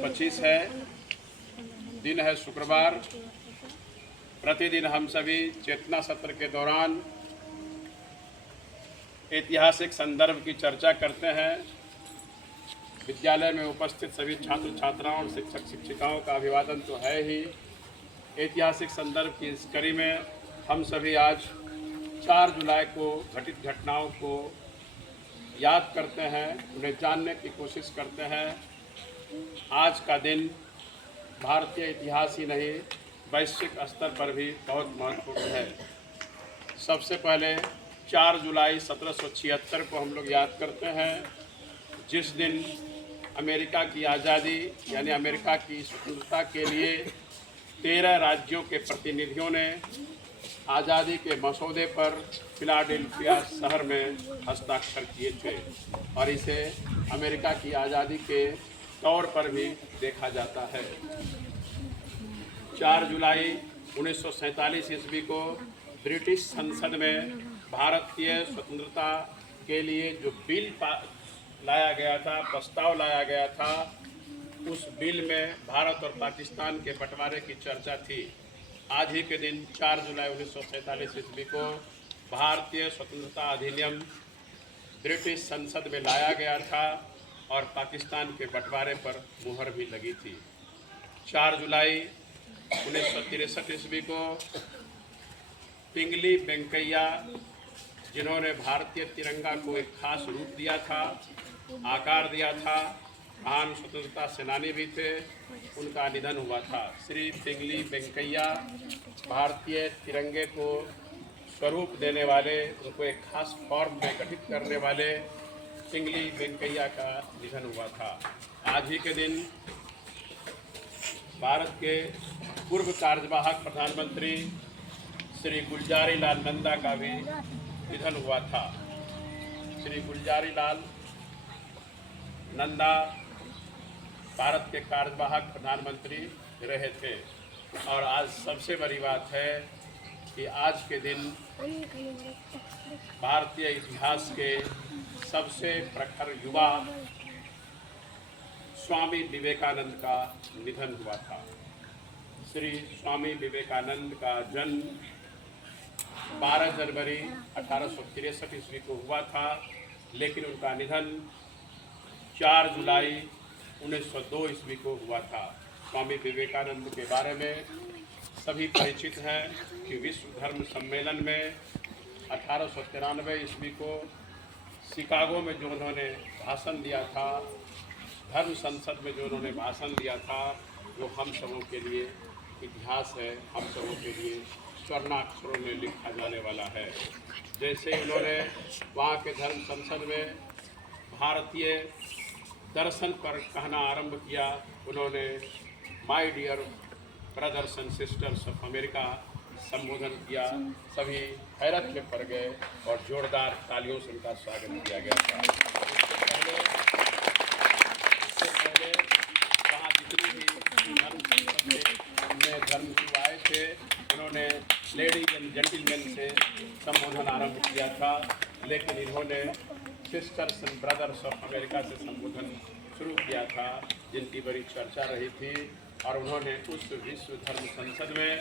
25 है, दिन है शुक्रवार। प्रतिदिन हम सभी चेतना सत्र के दौरान ऐतिहासिक संदर्भ की चर्चा करते हैं। विद्यालय में उपस्थित सभी छात्र छात्राओं और शिक्षक शिक्षिकाओं का अभिवादन तो है ही। ऐतिहासिक संदर्भ की इस कड़ी में हम सभी आज 4 जुलाई को घटित घटनाओं को याद करते हैं, उन्हें जानने की कोशिश करते हैं। आज का दिन भारतीय इतिहास ही नहीं, वैश्विक स्तर पर भी बहुत महत्वपूर्ण है। सबसे पहले 4 जुलाई 1776 को हम लोग याद करते हैं, जिस दिन अमेरिका की आज़ादी यानी अमेरिका की स्वतंत्रता के लिए 13 राज्यों के प्रतिनिधियों ने आज़ादी के मसौदे पर फिलाडेल्फिया शहर में हस्ताक्षर किए थे और इसे अमेरिका की आज़ादी के तौर पर भी देखा जाता है। 4 जुलाई 1947 ईस्वी को ब्रिटिश संसद में भारतीय स्वतंत्रता के लिए जो बिल लाया गया था, प्रस्ताव लाया गया था, उस बिल में भारत और पाकिस्तान के बंटवारे की चर्चा थी। आज ही के दिन 4 जुलाई 1947 ईस्वी को भारतीय स्वतंत्रता अधिनियम ब्रिटिश संसद में लाया गया था और पाकिस्तान के बंटवारे पर मुहर भी लगी थी। 4 जुलाई 1963 ईस्वी को पिंगली वेंकैया, जिन्होंने भारतीय तिरंगा को एक खास रूप दिया था, आकार दिया था, महान स्वतंत्रता सेनानी भी थे, उनका निधन हुआ था। श्री पिंगली वेंकैया भारतीय तिरंगे को स्वरूप देने वाले, उनको एक खास फॉर्म में गठित करने वाले पिंगली वेंकैया का निधन हुआ था। आज ही के दिन भारत के पूर्व कार्यवाहक प्रधानमंत्री श्री गुलजारी लाल नंदा का भी निधन हुआ था। श्री गुलजारी लाल नंदा भारत के कार्यवाहक प्रधानमंत्री रहे थे और आज सबसे बड़ी बात है कि आज के दिन भारतीय इतिहास के सबसे प्रखर युवा स्वामी विवेकानंद का निधन हुआ था। श्री स्वामी विवेकानंद का जन्म 12 जनवरी 1863 ईस्वी को हुआ था, लेकिन उनका निधन 4 जुलाई 1902 ईस्वी को हुआ था। स्वामी विवेकानंद के बारे में सभी परिचित हैं कि विश्व धर्म सम्मेलन में 1893 ईस्वी को शिकागो में जो उन्होंने भाषण दिया था, धर्म संसद में जो उन्होंने भाषण दिया था, वो हम सबों के लिए इतिहास है, हम सबों के लिए स्वर्णाक्षरों में लिखा जाने वाला है। जैसे उन्होंने वहाँ के धर्म संसद में भारतीय दर्शन पर कहना आरंभ किया, उन्होंने my dear brothers and sisters of America संबोधन किया। सभी हैरत में पड़ गए और जोरदार तालियों से उनका स्वागत किया गया था। इससे पहले वहाँ जितनी भी धर्म संसद में धर्म युवा आए थे, उन्होंने लेडीज एंड जेंटलमैन से संबोधन आरंभ किया था, लेकिन इन्होंने sisters and brothers of America से संबोधन शुरू किया था, जिनकी बड़ी चर्चा रही थी। और उन्होंने उस विश्व धर्म संसद में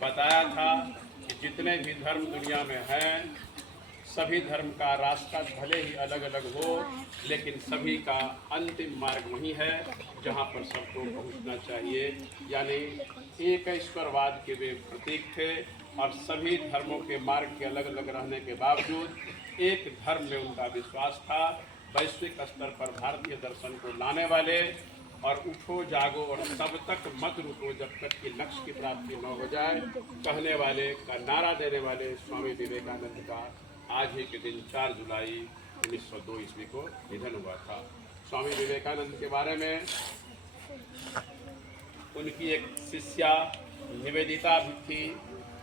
बताया था कि जितने भी धर्म दुनिया में हैं, सभी धर्म का रास्ता भले ही अलग अलग हो, लेकिन सभी का अंतिम मार्ग वही है जहाँ पर सबको पहुँचना चाहिए। यानी एक ईश्वरवाद के वे प्रतीक थे और सभी धर्मों के मार्ग के अलग अलग रहने के बावजूद एक धर्म में उनका विश्वास था। वैश्विक स्तर पर भारतीय दर्शन को लाने वाले और उठो जागो और तब तक मत रुको जब तक कि लक्ष्य की प्राप्ति न हो जाए कहने वाले का नारा देने वाले स्वामी विवेकानंद का आज ही के दिन 4 जुलाई 1902 ईस्वी को निधन हुआ था। स्वामी विवेकानंद के बारे में उनकी एक शिष्या निवेदिता भी थी,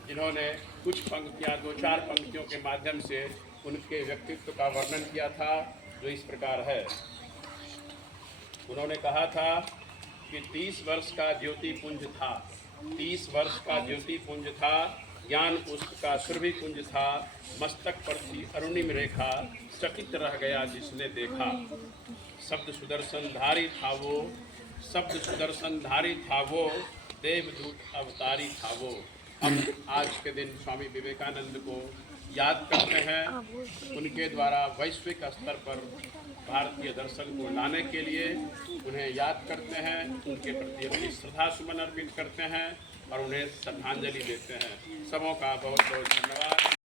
जिन्होंने कुछ पंक्तियाँ 2-4 पंक्तियों के माध्यम से उनके व्यक्तित्व का वर्णन किया था, जो इस प्रकार है। उन्होंने कहा था कि 30 वर्ष का ज्योतिपुंज था, 30 वर्ष का ज्योतिपुंज था, ज्ञान पुष्प का सुरभि पुंज था, मस्तक पर थी अरुणिम रेखा, चकित रह गया जिसने देखा। शब्द सुदर्शन धारी था वो, शब्द सुदर्शनधारी था वो, देवदूत अवतारी था वो। हम आज के दिन स्वामी विवेकानंद को याद करते हैं। उनके द्वारा वैश्विक स्तर पर भारतीय दर्शन को लाने के लिए उन्हें याद करते हैं, उनके प्रति अपनी श्रद्धा सुमन अर्पित करते हैं और उन्हें श्रद्धांजलि देते हैं। सबों का बहुत बहुत धन्यवाद।